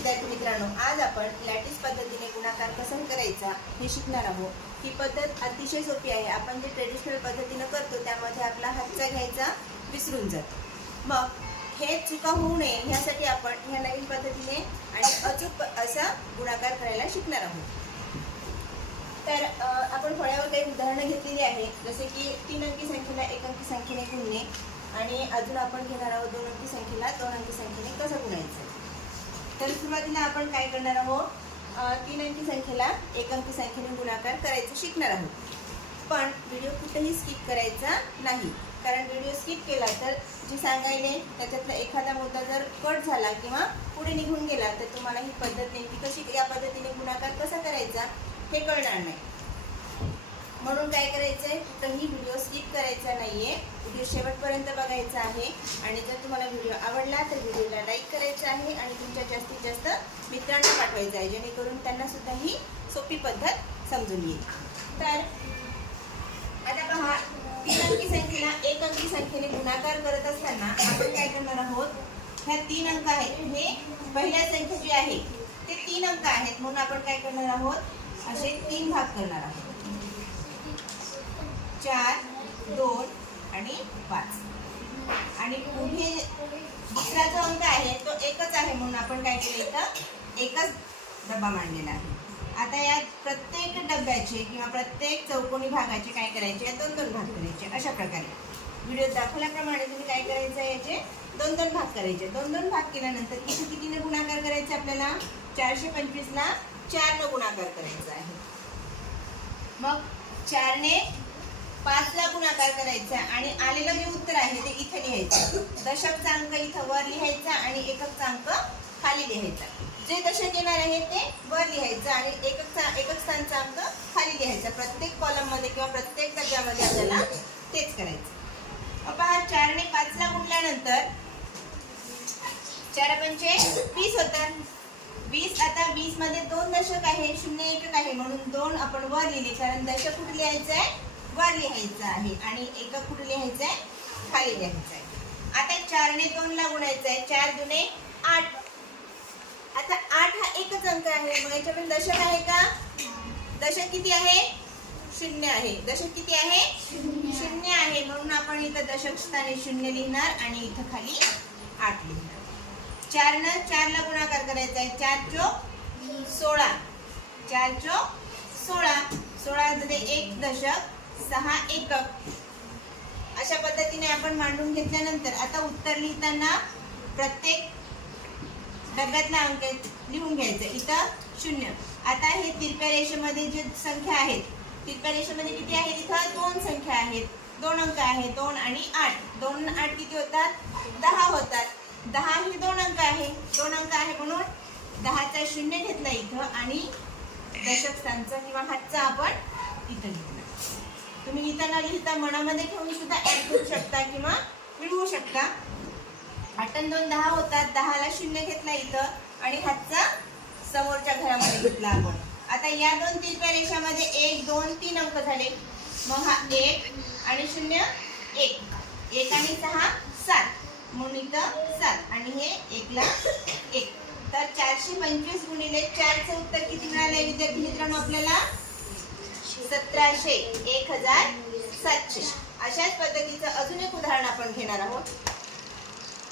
विद्यार्थी मित्रांनो आज आपण लॅटिस पद्धतीने गुणाकार कसा करायचा हे शिकणार आहोत. ही पद्धत अतिशय सोपी आहे. आपण जे ट्रेडिशनल पद्धतीनं करतो त्यामध्ये आपला हातचा घ्यायचा विसरून जातो. मग हे चुका होऊ नये ह्यासाठी आपण ह्या नवीन पद्धतीने आणि अचूक असा गुणाकार करायला शिकणार आहोत. तर आपण फळ्यावर काही उदाहरणं घेतलेली आहे. जसे की तीन अंकी संख्येला एक अंकी संख्येने गुणणे आणि अजून आपण घेणार आहोत दोन अंकी संख्येला दोन अंकी संख्येने कसं गुणायचं. तर सुरुवातीला आपण काय करणार आहोत? तीन अंकी संख्येला एक अंकी संख्येने गुणाकार करायचं शिकणार आहोत. पण व्हिडिओ कुठेही स्किप करायचा नाही. कारण व्हिडिओ स्किप केला तर जे सांगायले त्याच्यातला एखादा मुद्दा जर कट झाला किंवा पुढे निघून गेला तर तुम्हाला ही पद्धत नेमकी कशी या पद्धतीने गुणाकार कसा करायचा हे कळणार नाही. म्हणून काय करायचं आहे कुठंही व्हिडिओ स्किप करायचा नाही आहे व्हिडिओ शेवटपर्यंत बघायचा आहे. आणि जर तुम्हाला व्हिडिओ आवडला तर व्हिडिओला लाईक आहे आणि तुमच्या जास्तीत जास्त मित्रांना पाठवायचं आहे जेणेकरून त्यांना सुद्धा ही सोपी पद्धत समजून येईल. तर आता पहा तीन अंकी संख्येला एक अंकी संख्येने गुणाकार करत असताना आपण काय करणार आहोत? ह्या तीन अंक आहेत. हे पहिल्या संख्या जी आहे. ते तीन अंक आहेत. म्हणून आपण काय करणार आहोत? असे तीन भाग करणार आहोत. चार दोन आणि पाच. आणि पुढे दुसरा जो अंक आहे तो एकच आहे म्हणून आपण काय केलं इथं? एकच डबा मांडलेला आहे. आता या प्रत्येक डब्याचे किंवा प्रत्येक चौकोनी भागाचे काय करायचे? दोन दोन भाग करायचे अशा प्रकारे. व्हिडिओ दाखवल्याप्रमाणे तुम्ही काय करायचं याचे? दोन दोन भाग करायचे. दोन दोन भाग केल्यानंतर किती कितीने गुणाकार करायचे आपल्याला? चारशे पंचवीसला चारनं गुणाकार करायचा आहे. मग चारने पाचला गुणाकार करायचा आणि आलेलं जे उत्तर आहे ते इथे लिहायचं. दशकचा अंक इथं वर लिहायचा आणि एककचा अंक खाली लिहायचा. जे दशक येणार आहे ते वर लिहायचं आणि एककचा एकक स्थानचा अंक खाली लिहायचा. प्रत्येक कॉलममध्ये किंवा प्रत्येक दर्जामध्ये आपल्याला तेच करायचं. पहा चारने पाचला गुणल्यानंतर चार पंचे वीस होतात वीस आता वीसमध्ये दोन दशक आहे शून्य एकक आहे. म्हणून दोन आपण वर लिहिले. कारण दशक कुठे लिहायचं आहे वर लिहायचं आहे आणि एका कुठे लिहायचं आहे खाली लिहायचं आहे आता चारने दोन ला गुणायचं आहे चार दुने आठ. आता आठ हा एकच अंक आहे. मग याच्यामध्ये दशक आहे का? दशक किती आहे? शून्य आहे. दशक किती आहे? शून्य आहे. म्हणून आपण इथं दशक स्थानी शून्य लिहिणार आणि इथं खाली आठ लिहिणार. चारनं चारला गुणाकार करायचा आहे चार चोक सोळा. चार चोक सोळा. सोळा मध्ये एक दशक. सहा एकक अशा पद्धतीने आपण मांडून घेतल्यानंतर आता उत्तर लिहिताना प्रत्येक डब्यातला अंक लिहून घ्यायचं. इथं शून्य. आता हे तिरप्या रेषेमध्ये जे संख्या आहेत तिरप्या रेषेमध्ये किती आहेत इथं? दोन संख्या आहेत. दोन अंक आहेत दोन आणि आठ. दोन आठ किती होतात? दहा होतात. दहा ही दोन अंक आहे. दोन अंक आहे म्हणून दहाचा शून्य घेतला इथं आणि दशक किंवा हातचा आपण इथं घेतला. तुम्ही इथं न लिहिता मनामध्ये ठेवून सुद्धा ऍड करू शकता किंवा मिळवू शकता. आठ दोन दहा होतात दहाला शून्य घेतला इथं आणि हातचा समोरच्या घरामध्ये घेतला आपण. आता या दोन तिरप्या रेषामध्ये एक दोन तीन अंक झाले. मग हा एक आणि शून्य एक. एक आणि सहा सात. म्हणून इथं सात आणि हे एकला एक. तर चारशे पंचवीस गुणिले चारचं उत्तर किती मिळाले विद्यार्थी मित्रांनो आपल्याला सतराशे एक हजार सातशे. अशाच पद्धतीचं अजून एक उदाहरण आपण घेणार आहोत.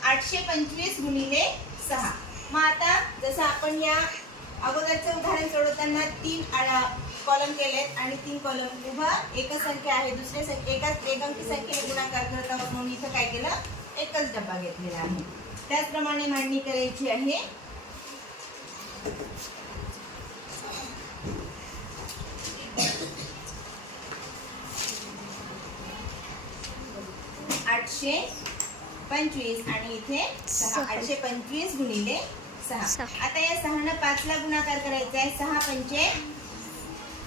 आठशे पंचवीस गुणिले सहा. मग आता जसं आपण या अगोदरचं उदाहरण सोडवताना तीन कॉलम केलेत आणि तीन कॉलम उभा एकच संख्या आहे दुसऱ्या संख्या एकाच एक अंकी संख्येने गुणाकार करत आहोत. म्हणून इथं काय केलं? एकच डब्बा घेतलेला आहे. त्याचप्रमाणे मांडणी करायची आहे. आठशे पंचवीस आणि इथे सहा सहा. आठशे पंचवीस गुणिले सहा. सहा. आता या सहानं पाचला गुणाकार करायचा आहे. सहा पंचे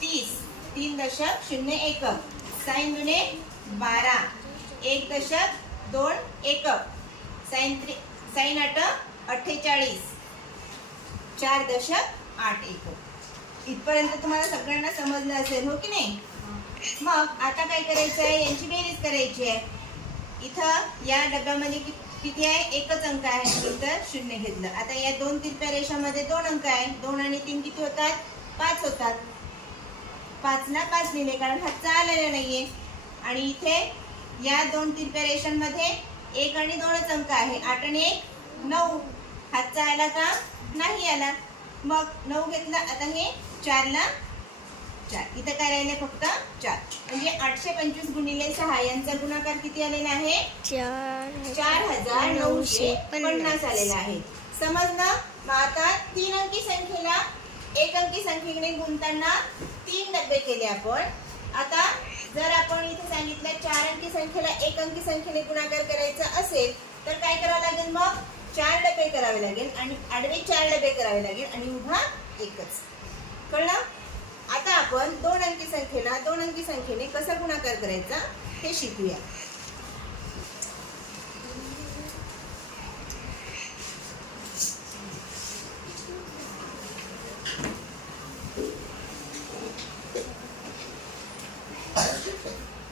तीस. तीन दशक शून्य एकक. साईन दुने बारा. एक दशक दोन एकक. साईन त्रि साईन आठ अठ्ठेचाळीस. चार दशक आठ एकक. इथपर्यंत तुम्हाला सगळ्यांना समजलं असेल हो की नाही? मग आता काय करायचं आहे? यांची बेरीज करायची आहे. इथं या डब्यामध्ये किती आहे? एकच अंक आहे. तर शून्य घेतलं. आता या दोन तिरप्या रेषामध्ये दोन अंक आहे. दोन आणि तीन किती होतात? पाच होतात. पाचला पाच लिहिले. कारण हातचा आलेला नाहीये. आणि इथे या दोन तिरप्या रेषांमध्ये एक आणि दोनच अंक आहे. आठ आणि एक नऊ. हातचा आला का? नाही आला. मग नऊ घेतला. आता हे चारला चार. इथं काय राहिले फक्त चार. म्हणजे आठशे पंचवीस गुणिले सहा यांचा गुणाकार किती आलेला आहे? चार चार हजार नऊशे पन्नास आलेला आहे. समजलं मग आता तीन अंकी संख्येला एक अंकी संख्येने गुणताना तीन डबे केले आपण. आता जर आपण इथे सांगितलं चार अंकी संख्येला एक अंकी संख्येने गुणाकार करायचा असेल तर काय करावं लागेल मग? चार डबे करावे लागेल आणि आडवे चार डबे करावे लागेल आणि उभा एकच. कळलं? आता आपण दोन अंकी संख्येला दोन अंकी संख्येने कसा गुणाकार करायचा हे शिकूया.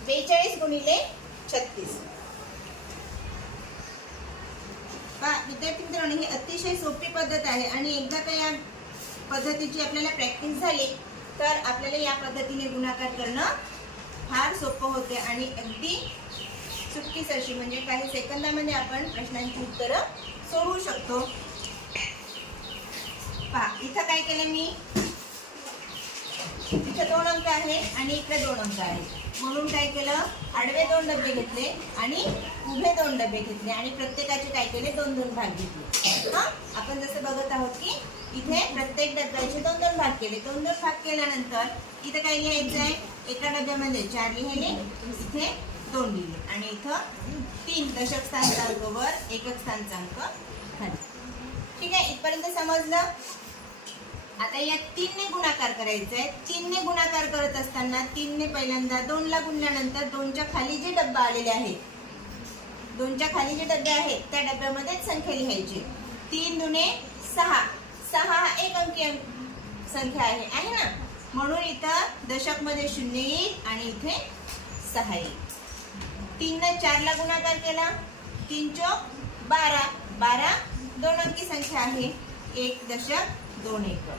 बेचाळीस गुणिले छत्तीस. पहा, विद्यार्थी मित्रांनो ही अतिशय सोपी पद्धत आहे आणि एकदा का या पद्धतीची आपल्याला प्रॅक्टिस झाली तर आपल्याला या पद्धतीने गुणाकार करणं फार सोपं होते आणि अगदी चुटकीस अशी म्हणजे काही सेकंदामध्ये आपण प्रश्नांची उत्तरं सोडवू शकतो. पहा इथं काय केलं मी? इथं दोन अंक आहे आणि इकडे दोन अंक आहे. म्हणून काय केलं? आडवे दोन डबे घेतले आणि उभे दोन डबे घेतले आणि प्रत्येकाचे काय केले? दोन दोन भाग घेतले. हा? आपण जसं बघत आहोत की इथे प्रत्येक डब्याचे दोन दोन भाग केले. दोन दोन भाग केल्यानंतर इथे काय लिहायचं आहे? एका डब्यामध्ये चार लिहिले इथे दोन लिहिले. आणि इथं तीन दशक स्थानचा अंक वर एकक स्थानचा अंक खाली. ठीक आहे? इथपर्यंत समजलं? आता या तीनने गुणाकार करायचा आहे. तीनने गुणाकार करत असताना तीनने पहिल्यांदा दोनला गुणल्यानंतर दोनच्या खाली जे डब्बा आलेले आहेत दोनच्या खाली जे डबे आहेत त्या डब्यामध्येच संख्या लिहायची. तीन दुने सहा. सहा हा एक अंकी संख्या आहे. आहे ना? म्हणून इथं दशकमध्ये शून्य येईल आणि इथे सहा येईल तीननं चारला गुणाकार केला. तीन चौक बारा. बारा दोन अंकी संख्या आहे. एक दशक दोन एक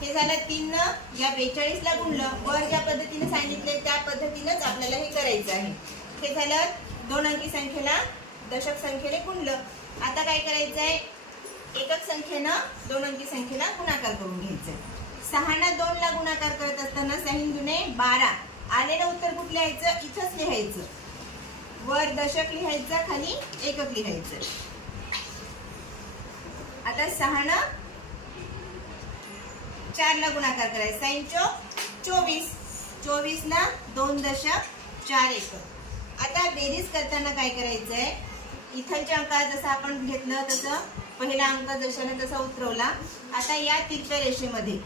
हे झालं तीननं या बेचाळीसला गुणलं. वर ज्या पद्धतीने सांगितले त्या पद्धतीनेच आपल्याला हे करायचं आहे. हे झालं दोन अंकी संख्येला दशक संख्येने गुणलं. आता काय करायचं आहे एकक संख्येनं दोन अंकी संख्येला गुणाकार करून घ्यायचं. सहाना दोन दोनला गुणाकार करत असताना सहीन दुने बारा. आलेलं उत्तर कुठं लिहायचं इथंच लिहायचं. वर दशक लिहायचं खाली एकक लिहायचं. आता सहानं चारला गुणाकार करायचा. साईन चौक चोवीस. चोवीसला दोन दशक चार एकक. आता बेरीज करताना काय करायचं आहे इथलच्या अंकात जसं आपण घेतलं तसं पहिला अंक जशाने तसा उतरवला. आता या तिथव्या रेषेमध्ये.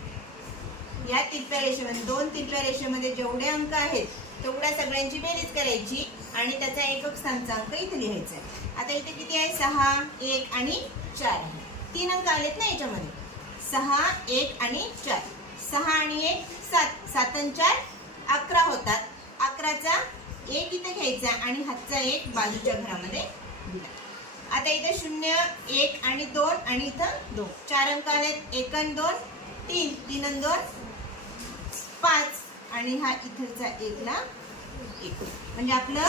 या तिरप्या रेषेमध्ये दोन तिरप्या रेषेमध्ये जेवढे अंक आहेत तेवढ्या सगळ्यांची बेरीज करायची आणि त्याचा एकक स्थानचा अंक इथे लिहायचा आहे. आता इथे किती आहे? सहा एक आणि चार आहे. तीन अंक आलेत ना याच्यामध्ये. सहा एक आणि चार. सहा आणि एक सात. सात आणि चार अकरा होतात. अकराचा एक इथे घ्यायचा आणि हातचा एक बाजूच्या घरामध्ये दिला. आता इथे शून्य एक आणि दोन आणि इथं दोन. चार अंक आलेत. एक दोन तीन. तीन आणि दोन पाच. आणि हा इथलचा एकला एक. म्हणजे आपलं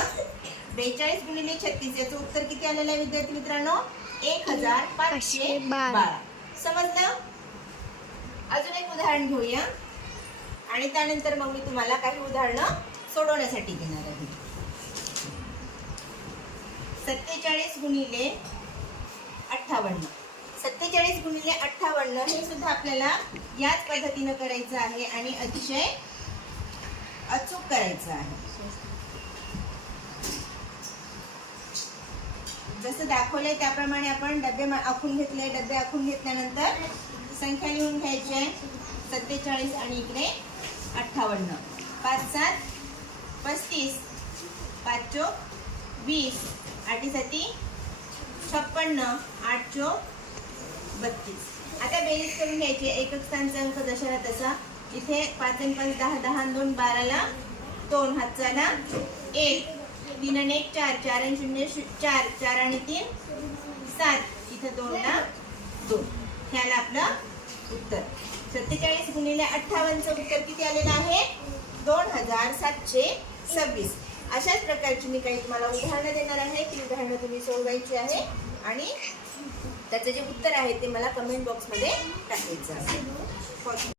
बेचाळीस गुणिले छत्तीस याचं उत्तर किती आलेलं आहे विद्यार्थी मित्रांनो? एक हजार पाचशे. बारा. समजलं? अजून एक उदाहरण घेऊया. आणि त्यानंतर मग मी तुम्हाला काही उदाहरणं सोडवण्यासाठी घेणार आहे. सत्तेचाळीस गुणिले अठ्ठावन्न. सत्तेचाळीस गुणिले अठ्ठावन्न हे सुद्धा आपल्याला याच पद्धतीनं करायचं आहे आणि अतिशय अचूक करायचं आहे. जसं दाखवलंय त्याप्रमाणे आपण डबे आखून घेतले डबे आखून घेतल्यानंतर संख्या लिहून घ्यायची आहे. सत्तेचाळीस आणि इकडे अठ्ठावन्न. पाच सात पस्तीस पाच चोक वीस. आठीसाठी छप्पन्न आठ चो बत्तीस. आता बेरीज करून घ्यायची एकक स्थानचा अंक जशाला तसा. इथे पाच आणि पाच दहा दहा दोन बाराला दोन हातचाला एक. तीन आणि एक चार. चार आणि शून्य चार. चार आणि तीन सात. इथं दोनला दोन. ह्याला आपलं उत्तर. सत्तेचाळीस गुणिले अठ्ठावन्नचं उत्तर किती आलेलं आहे? दोन हजार सातशे सव्वीस. अशाच प्रकारची मी काही तुम्हाला उदाहरणं देणार आहे. ती उदाहरणं तुम्ही सोडवायची आहे. आणि त्याचं जे उत्तर आहे ते मला कमेंट बॉक्समध्ये टाकायचं आहे.